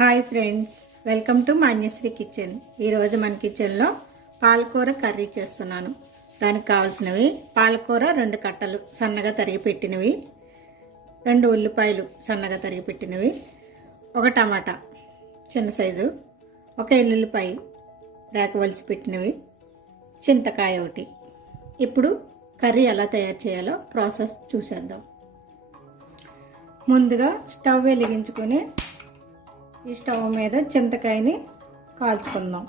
Hi friends, welcome to Manyasri kitchen. ఈరోజు మన కిచెన్లో పాలకూర కర్రీ చేస్తున్నాను. దానికి కావాల్సినవి పాలకూర 2 కట్టలు సన్నగా తరిగి పెట్టినవి, 2 ఉల్లిపాయలు సన్నగా తరిగి పెట్టినవి, 1 టమాటా చిన్న సైజు, 1 ఎల్లుల్లిపాయ రేక వలిసి పెట్టినవి, చింతకాయ 1. ఇప్పుడు కర్రీ ఎలా తయారు చేయాలో ప్రాసెస్ చూసేద్దాం. ముందుగా స్టవ్ వెలిగించుకొని ఈ స్టవ్ మీద చింతకాయని కాల్చుకుందాం.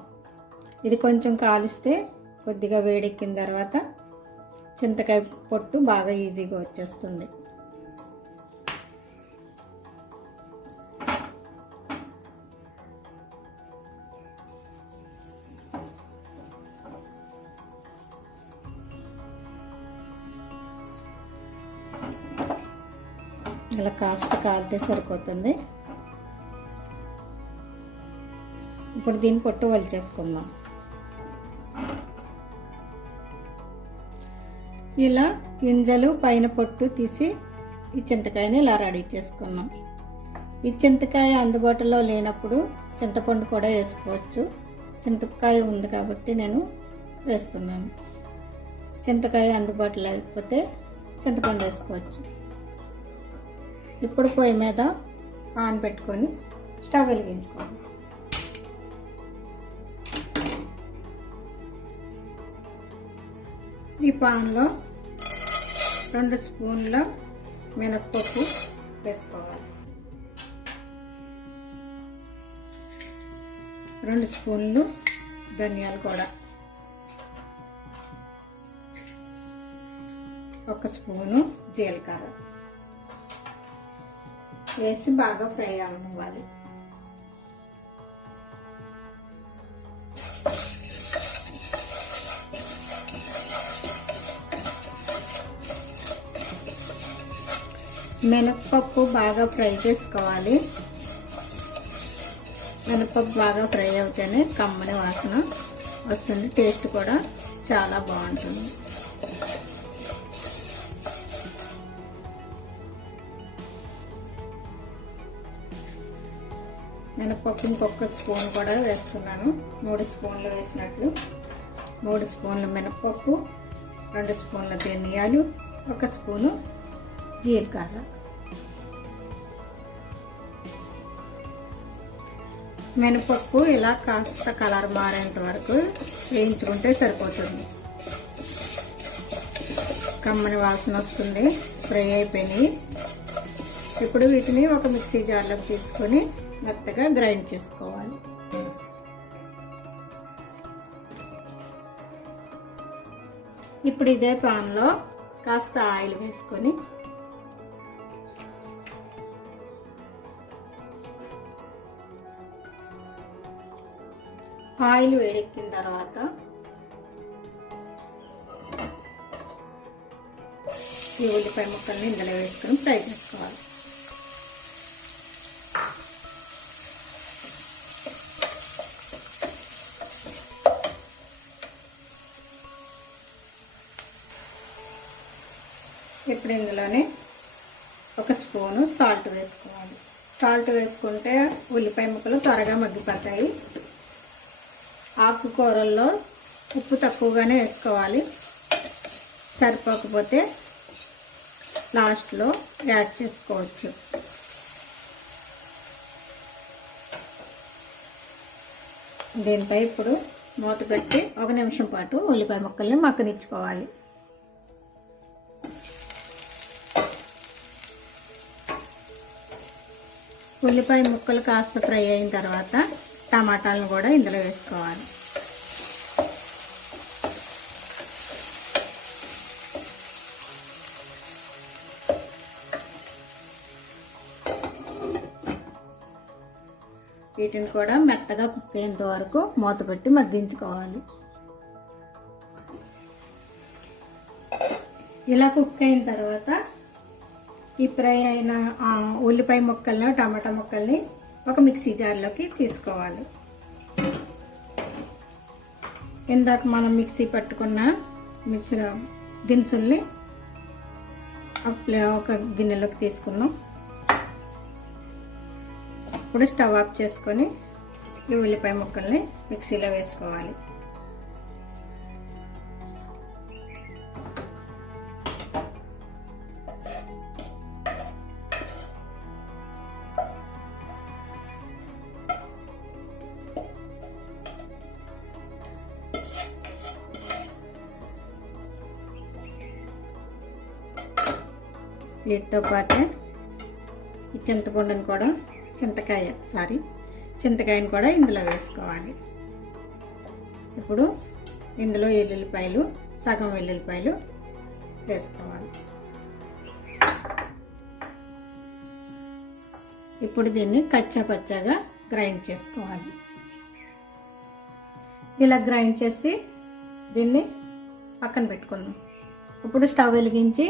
ఇది కొంచెం కాలిస్తే కొద్దిగా వేడెక్కిన తర్వాత చింతకాయ పొట్టు బాగా ఈజీగా వచ్చేస్తుంది. ఇలా కాస్త కాలితే సరిపోతుంది. ఇప్పుడు దీన్ని పొట్టు వలిచేసుకుందాం. ఇలా గింజలు పైన పొట్టు తీసి ఈ చింతకాయని ఇలా రెడీ చేసుకున్నాం. ఈ చింతకాయ అందుబాటులో లేనప్పుడు చింతపండు కూడా వేసుకోవచ్చు. చింతకాయ ఉంది కాబట్టి నేను వేస్తున్నాను. చింతకాయ అందుబాటులో లేకపోతే చింతపండు వేసుకోవచ్చు. ఇప్పుడు పొయ్యి మీద పాన్ పెట్టుకొని స్టవ్ వెలిగించుకోవాలి. ఈ పాన్లో 2 స్పూన్ల మినప్పప్పు వేసుకోవాలి, 2 స్పూన్లు ధనియాలు కూడా, 1 స్పూను జీలకర్ర వేసి బాగా ఫ్రై అవ్వాలి. మినప్పప్పు బాగా ఫ్రై చేసుకోవాలి. మినప్పప్పు బాగా ఫ్రై అవుతేనే కమ్మని వాసన వస్తుంది, టేస్ట్ కూడా చాలా బాగుంటుంది. మినప్పప్పు ఇంకొక స్పూన్ కూడా వేస్తున్నాను. 3 స్పూన్లు వేసినట్లు. 3 స్పూన్ల మినప్పప్పు, 2 స్పూన్ల ధనియాలు, 1 స్పూను జీలకర్ర. మినపప్పు ఇలా కాస్త కలర్ మారేంత వరకు వేయించుకుంటే సరిపోతుంది. కమ్మని వాసన వస్తుంది, ఫ్రై అయిపోయినాయి. ఇప్పుడు వీటిని ఒక మిక్సీ జార్లోకి తీసుకొని మెత్తగా గ్రైండ్ చేసుకోవాలి. ఇప్పుడు ఇదే పాన్లో కాస్త ఆయిల్ వేసుకొని ఆయిల్ వేడెక్కిన తర్వాత ఈ ఉల్లిపాయ ముక్కల్ని ఇందులో వేసుకొని ఫ్రై చేసుకోవాలి. ఇప్పుడు ఇందులోనే 1 స్పూను సాల్ట్ వేసుకోవాలి. సాల్ట్ వేసుకుంటే ఉల్లిపాయ ముక్కలు త్వరగా మగ్గిపోతాయి. ఆకుకూరల్లో ఉప్పు తక్కువగానే వేసుకోవాలి, సరిపోకపోతే లాస్ట్లో యాడ్ చేసుకోవచ్చు. దీనిపై ఇప్పుడు మూత పెట్టి 1 నిమిషం పాటు ఉల్లిపాయ ముక్కల్ని మగ్గనిచ్చుకోవాలి. ఉల్లిపాయ ముక్కలు కాస్త ఫ్రై అయిన తర్వాత టమాటాలను కూడా ఇందులో వేసుకోవాలి. వీటిని కూడా మెత్తగా కుక్ అయ్యేంత వరకు మూత పెట్టి మగ్గించుకోవాలి. ఇలా కుక్ అయిన తర్వాత ఈ ఫ్రై అయిన ఉల్లిపాయ ముక్కల్ని టమాటా ముక్కల్ని ఒక మిక్సీ జార్లోకి తీసుకోవాలి. ఇందాక మనం మిక్సీ పట్టుకున్న దినుసుల్ని ఒక గిన్నెలోకి తీసుకున్నాం. ఇప్పుడు స్టవ్ ఆఫ్ చేసుకొని ఈ ఉల్లిపాయ ముక్కల్ని మిక్సీలో వేసుకోవాలి. వీటితో పాటు ఈ చింతపండుని కూడా చింతకాయని కూడా ఇందులో వేసుకోవాలి. ఇప్పుడు ఇందులో ఎల్లుల్లిపాయలు సగం వెల్లుల్లిపాయలు వేసుకోవాలి. ఇప్పుడు దీన్ని కచ్చా పచ్చాగా గ్రైండ్ చేసుకోవాలి. ఇలా గ్రైండ్ చేసి దీన్ని పక్కన పెట్టుకుందాం. ఇప్పుడు స్టవ్ వెలిగించి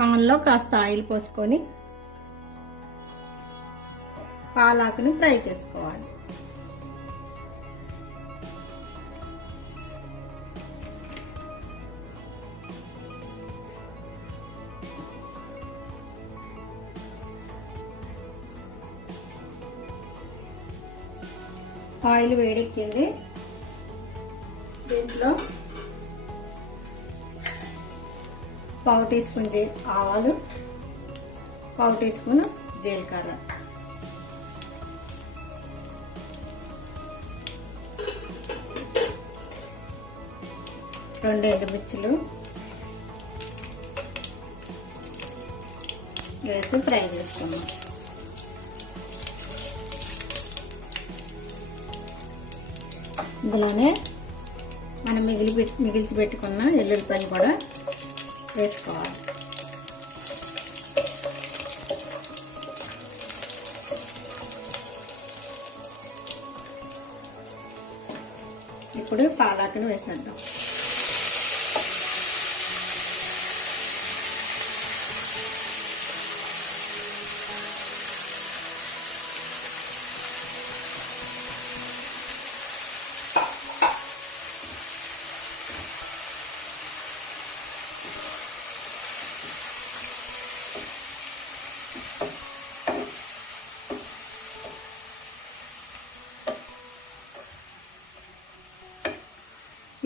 పాన్లో కాస్త ఆయిల్ పోసుకొని పాలాకుని ఫ్రై చేసుకోవాలి. ఆయిల్ వేడెక్కింది. దీంట్లో పావు టీ స్పూన్ ఆవాలు, పావు టీ స్పూన్ జీలకర్ర, 2 ఎండుమిర్చులు వేసి ఫ్రై చేసుకున్నాం. ఇందులోనే మనం మిగిల్చి పెట్టుకున్న ఎల్లుల్లిపాయలు కూడా వేసుకోవాలి. ఇప్పుడు పాలాకును వేసేద్దాం.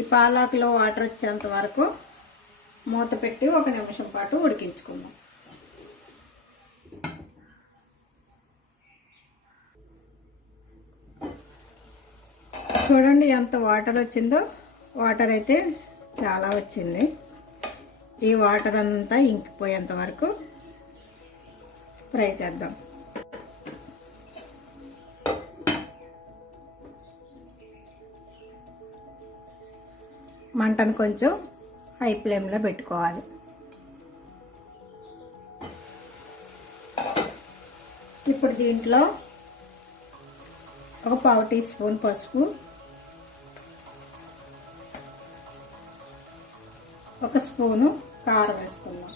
ఈ పాలాకులో వాటర్ వచ్చేంత వరకు మూత పెట్టి 1 నిమిషం పాటు ఉడికించుకుందాం. చూడండి ఎంత వాటర్ వచ్చిందో. వాటర్ అయితే చాలా వచ్చింది. ఈ వాటర్ అంతా ఇంకిపోయేంత వరకు ఫ్రై చేద్దాం. మంటను కొంచెం హై ఫ్లేమ్లో పెట్టుకోవాలి. ఇప్పుడు దీంట్లో ఒక పావు టీ స్పూన్ పసుపు, 1 స్పూను కారం వేసుకుందాం.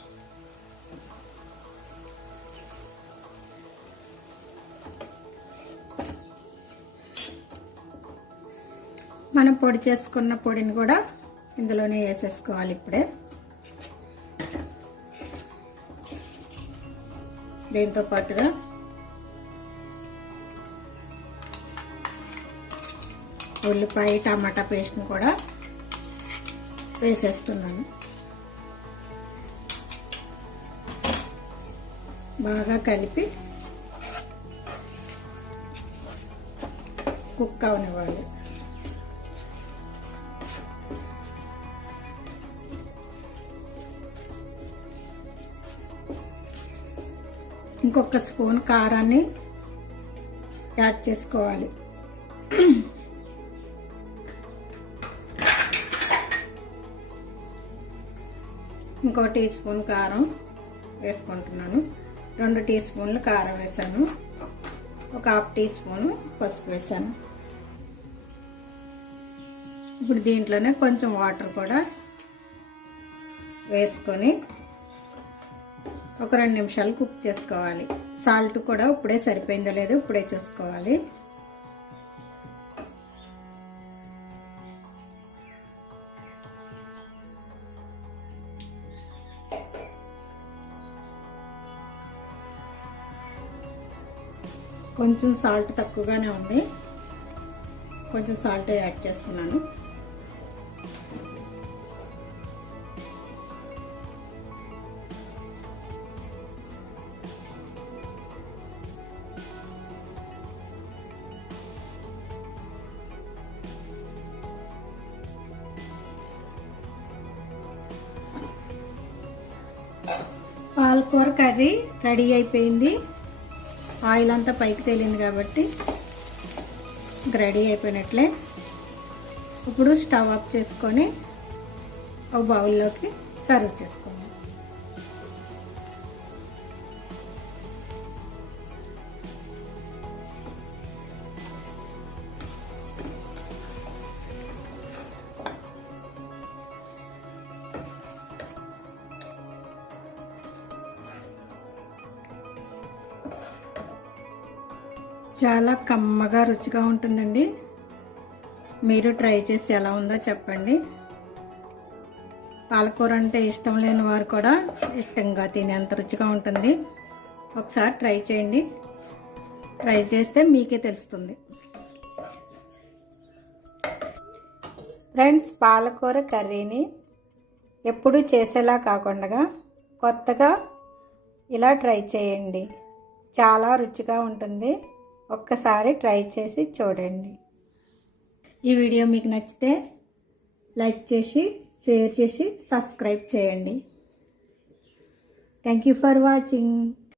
మనం పొడి చేసుకున్న పొడిని కూడా ఇందులోనే వేసేసుకోవాలి. ఇప్పుడే దీంతో పాటుగా ఉల్లిపాయ టమాటా పేస్ట్ని కూడా వేసేస్తున్నాను. బాగా కలిపి కుక్ అవనివ్వాలి. ఇంకొక స్పూన్ కారాన్ని యాడ్ చేసుకోవాలి. ఇంకో టీ స్పూన్ కారం వేసుకుంటున్నాను. 2 టీ స్పూన్లు కారం వేసాను. ఒక 1/2 టీ స్పూన్ పసుపు వేసాను. ఇప్పుడు దీంట్లోనే కొంచెం వాటర్ కూడా వేసుకొని ఒక 2 నిమిషాలు కుక్ చేసుకోవాలి. సాల్ట్ కూడా ఇప్పుడే సరిపోయిందో లేదో ఇప్పుడే చూసుకోవాలి. కొంచెం సాల్ట్ తక్కువగానే ఉంది, కొంచెం సాల్ట్ యాడ్ చేస్తున్నాను. పాలకూర కర్రీ రెడీ అయిపోయింది. ఆయిల్ అంతా పైకి తేలింది కాబట్టి రెడీ అయిపోయినట్లే. ఇప్పుడు స్టవ్ ఆఫ్ చేసుకొని ఒక బౌల్లోకి సర్వ్ చేసుకోండి. చాలా కమ్మగా రుచిగా ఉంటుందండి. మీరు ట్రై చేసి ఎలా ఉందో చెప్పండి. పాలకూర అంటే ఇష్టం లేని వారు కూడా ఇష్టంగా తినేంత రుచిగా ఉంటుంది. ఒకసారి ట్రై చేయండి. ట్రై చేస్తే మీకే తెలుస్తుంది. ఫ్రెండ్స్, పాలకూర కర్రీని ఎప్పుడు చేసేలా కాకుండా కొత్తగా ఇలా ట్రై చేయండి. చాలా రుచిగా ఉంటుంది. ఒక్కసారి ట్రై చేసి చూడండి. ఈ వీడియో మీకు నచ్చితే లైక్ చేసి, షేర్ చేసి, సబ్స్క్రైబ్ చేయండి. Thank you for watching.